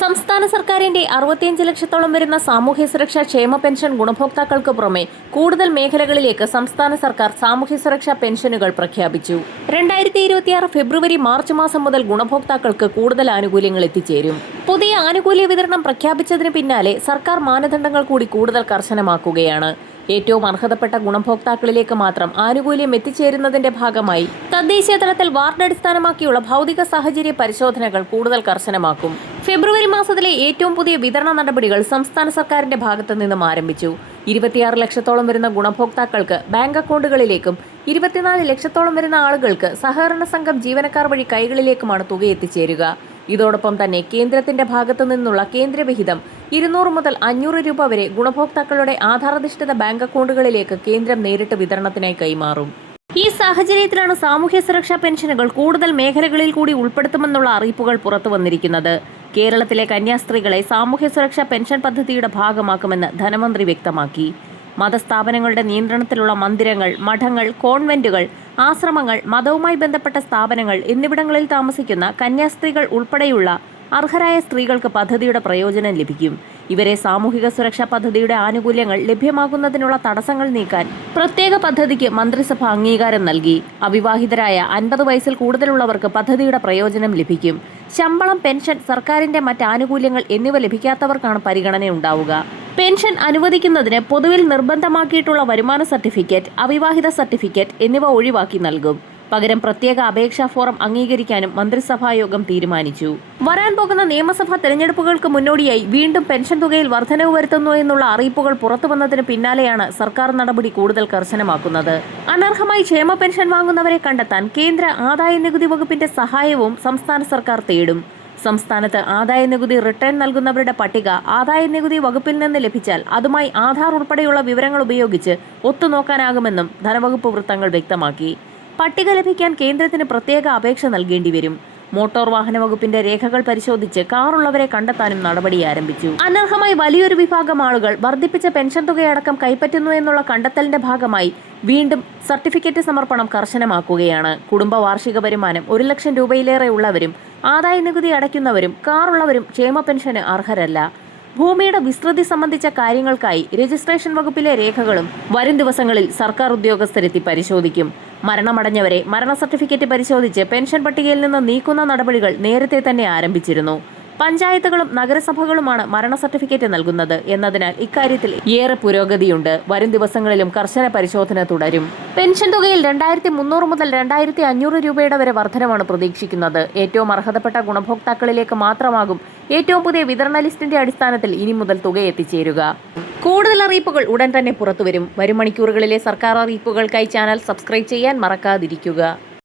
സംസ്ഥാന സർക്കാരിന്റെ അറുപത്തിയഞ്ച് ലക്ഷത്തോളം വരുന്ന സാമൂഹ്യ സുരക്ഷാ ക്ഷേമ പെൻഷൻ ഗുണഭോക്താക്കൾക്ക് പുറമെ കൂടുതൽ മേഖലകളിലേക്ക് സംസ്ഥാന സർക്കാർ സാമൂഹ്യ സുരക്ഷാ പെൻഷനുകൾ പ്രഖ്യാപിച്ചു. രണ്ടായിരത്തി ഇരുപത്തിയാറ് ഫെബ്രുവരി മാർച്ച് മാസം മുതൽ ഗുണഭോക്താക്കൾക്ക് കൂടുതൽ ആനുകൂല്യങ്ങൾ എത്തിച്ചേരും. പുതിയ ആനുകൂല്യ വിതരണം പ്രഖ്യാപിച്ചതിന് പിന്നാലെ സർക്കാർ മാനദണ്ഡങ്ങൾ കൂടി കൂടുതൽ കർശനമാക്കുകയാണ്. ഏറ്റവും അർഹതപ്പെട്ട ഗുണഭോക്താക്കളിലേക്ക് മാത്രം ആനുകൂല്യം എത്തിച്ചേരുന്നതിന്റെ ഭാഗമായി തദ്ദേശീയ തലത്തിൽ വാർഡ് അടിസ്ഥാനമാക്കിയുള്ള ഭൗതിക സാഹചര്യ പരിശോധനകൾ കൂടുതൽ കർശനമാക്കും. ഫെബ്രുവരി മാസത്തിലെ ഏറ്റവും പുതിയ വിതരണ നടപടികൾ സംസ്ഥാന സർക്കാരിന്റെ ഭാഗത്തു നിന്നും ആരംഭിച്ചു. ഇരുപത്തിയാറ് ലക്ഷത്തോളം വരുന്ന ഗുണഭോക്താക്കൾക്ക് ബാങ്ക് അക്കൗണ്ടുകളിലേക്കും ഇരുപത്തിനാല് ലക്ഷത്തോളം വരുന്ന ആളുകൾക്ക് സഹകരണ സംഘം ജീവനക്കാർ വഴി കൈകളിലേക്കുമാണ് തുക എത്തിച്ചേരുക. ഇതോടൊപ്പം തന്നെ കേന്ദ്രത്തിന്റെ ഭാഗത്തു നിന്നുള്ള കേന്ദ്രവിഹിതം ഇരുന്നൂറ് മുതൽ അഞ്ഞൂറ് രൂപ വരെ ഗുണഭോക്താക്കളുടെ ആധാരധിഷ്ഠിത ബാങ്ക് അക്കൗണ്ടുകളിലേക്ക് കേന്ദ്രം നേരിട്ട് വിതരണത്തിനായി കൈമാറും. ഈ സാഹചര്യത്തിലാണ് സാമൂഹ്യ സുരക്ഷാ പെൻഷനുകൾ കൂടുതൽ മേഖലകളിൽ കൂടി ഉൾപ്പെടുത്തുമെന്നുള്ള അറിയിപ്പുകൾ പുറത്തു വന്നിരിക്കുന്നത്. കേരളത്തിലെ കന്യാസ്ത്രീകളെ സാമൂഹ്യ സുരക്ഷാ പെൻഷൻ പദ്ധതിയുടെ ഭാഗമാക്കുമെന്ന് ധനമന്ത്രി വ്യക്തമാക്കി. മതസ്ഥാപനങ്ങളുടെ നിയന്ത്രണത്തിലുള്ള മന്ദിരങ്ങൾ മഠങ്ങൾ കോൺവെന്റുകൾ ആശ്രമങ്ങൾ മതവുമായി ബന്ധപ്പെട്ട സ്ഥാപനങ്ങൾ എന്നിവിടങ്ങളിൽ താമസിക്കുന്ന കന്യാസ്ത്രീകൾ ഉൾപ്പെടെയുള്ള അർഹരായ സ്ത്രീകൾക്ക് പദ്ധതിയുടെ പ്രയോജനം ലഭിക്കും. ഇവരെ സാമൂഹിക സുരക്ഷാ പദ്ധതിയുടെ ആനുകൂല്യങ്ങൾ ലഭ്യമാകുന്നതിനുള്ള തടസ്സങ്ങൾ നീക്കാൻ പ്രത്യേക പദ്ധതിക്ക് മന്ത്രിസഭ അംഗീകാരം നൽകി. അവിവാഹിതരായ അൻപത് വയസ്സിൽ കൂടുതലുള്ളവർക്ക് പദ്ധതിയുടെ പ്രയോജനം ലഭിക്കും. ശമ്പളം പെൻഷൻ സർക്കാരിന്റെ മറ്റ് ആനുകൂല്യങ്ങൾ എന്നിവ ലഭിക്കാത്തവർക്കാണ് പരിഗണനയുണ്ടാവുക. പെൻഷൻ അനുവദിക്കുന്നതിന് പൊതുവിൽ നിർബന്ധമാക്കിയിട്ടുള്ള വരുമാന സർട്ടിഫിക്കറ്റ് അവിവാഹിത സർട്ടിഫിക്കറ്റ് എന്നിവ ഒഴിവാക്കി നൽകും. പകരം പ്രത്യേക അപേക്ഷാ ഫോറം അംഗീകരിക്കാനും മന്ത്രിസഭായോഗം തീരുമാനിച്ചു. വരാൻ പോകുന്ന നിയമസഭാ തെരഞ്ഞെടുപ്പുകൾക്ക് മുന്നോടിയായി വീണ്ടും പെൻഷൻ തുകയിൽ വർധനവ് വരുത്തുന്നു എന്നുള്ള അറിയിപ്പുകൾ പുറത്തുവന്നതിന് പിന്നാലെയാണ് സർക്കാർ നടപടി കൂടുതൽ കർശനമാക്കുന്നത്. അനർഹമായി ക്ഷേമ പെൻഷൻ വാങ്ങുന്നവരെ കണ്ടെത്താൻ കേന്ദ്ര ആദായ നികുതി വകുപ്പിന്റെ സഹായവും സംസ്ഥാന സർക്കാർ തേടും. സംസ്ഥാനത്ത് ആദായ നികുതി റിട്ടേൺ നൽകുന്നവരുടെ പട്ടിക ആദായ നികുതി വകുപ്പിൽ നിന്ന് ലഭിച്ചാൽ അതുമായി ആധാർ ഉൾപ്പെടെയുള്ള വിവരങ്ങൾ ഉപയോഗിച്ച് ഒത്തുനോക്കാനാകുമെന്നും ധനവകുപ്പ് വൃത്തങ്ങൾ വ്യക്തമാക്കി. പട്ടിക ലഭിക്കാൻ കേന്ദ്രത്തിന് പ്രത്യേക അപേക്ഷ നൽകേണ്ടി വരും. മോട്ടോർ വാഹന വകുപ്പിന്റെ രേഖകൾ പരിശോധിച്ച് കാറുള്ളവരെ കണ്ടെത്താനും നടപടി ആരംഭിച്ചു. അനർഹമായി വലിയൊരു വിഭാഗം ആളുകൾ വർദ്ധിപ്പിച്ച പെൻഷൻ തുകയടക്കം കൈപ്പറ്റുന്നു എന്നുള്ള കണ്ടെത്തലിന്റെ ഭാഗമായി വീണ്ടും സർട്ടിഫിക്കറ്റ് സമർപ്പണം കർശനമാക്കുകയാണ്. കുടുംബ വാർഷിക വരുമാനം ഒരു ലക്ഷം രൂപയിലേറെ ഉള്ളവരും ആദായ നികുതി അടയ്ക്കുന്നവരും കാറുള്ളവരും ക്ഷേമ പെൻഷന് അർഹരല്ല. ഭൂമിയുടെ വിസ്തൃതി സംബന്ധിച്ച കാര്യങ്ങൾക്കായി രജിസ്ട്രേഷൻ വകുപ്പിലെ രേഖകളും വരും ദിവസങ്ങളിൽ സർക്കാർ ഉദ്യോഗസ്ഥരെത്തി പരിശോധിക്കും. മരണമടഞ്ഞവരെ മരണ സർട്ടിഫിക്കറ്റ് പരിശോധിച്ച് പെൻഷൻ പട്ടികയിൽ നിന്ന് നീക്കുന്ന നടപടികൾ നേരത്തെ തന്നെ ആരംഭിച്ചിരുന്നു. പഞ്ചായത്തുകളും നഗരസഭകളുമാണ് മരണ സർട്ടിഫിക്കറ്റ് നൽകുന്നത് എന്നതിനാൽ ഇക്കാര്യത്തിൽ ഏറെ പുരോഗതിയുണ്ട്. വരും ദിവസങ്ങളിലും കർശന പരിശോധന തുടരും. പെൻഷൻ തുകയിൽ രണ്ടായിരത്തി മുന്നൂറ് മുതൽ രണ്ടായിരത്തി അഞ്ഞൂറ് രൂപയുടെ വരെ വർധനമാണ് പ്രതീക്ഷിക്കുന്നത്. ഏറ്റവും അർഹതപ്പെട്ട ഗുണഭോക്താക്കളിലേക്ക് മാത്രമാകും ഏറ്റവും പുതിയ വിതരണ ലിസ്റ്റിന്റെ അടിസ്ഥാനത്തിൽ ഇനി മുതൽ തുക എത്തിച്ചേരുക. കൂടുതൽ അറിയിപ്പുകൾ ഉടൻ തന്നെ പുറത്തുവരും. വരും മണിക്കൂറുകളിലെ സർക്കാർ അറിയിപ്പുകൾക്കായി ചാനൽ സബ്സ്ക്രൈബ് ചെയ്യാൻ മറക്കാതിരിക്കുക.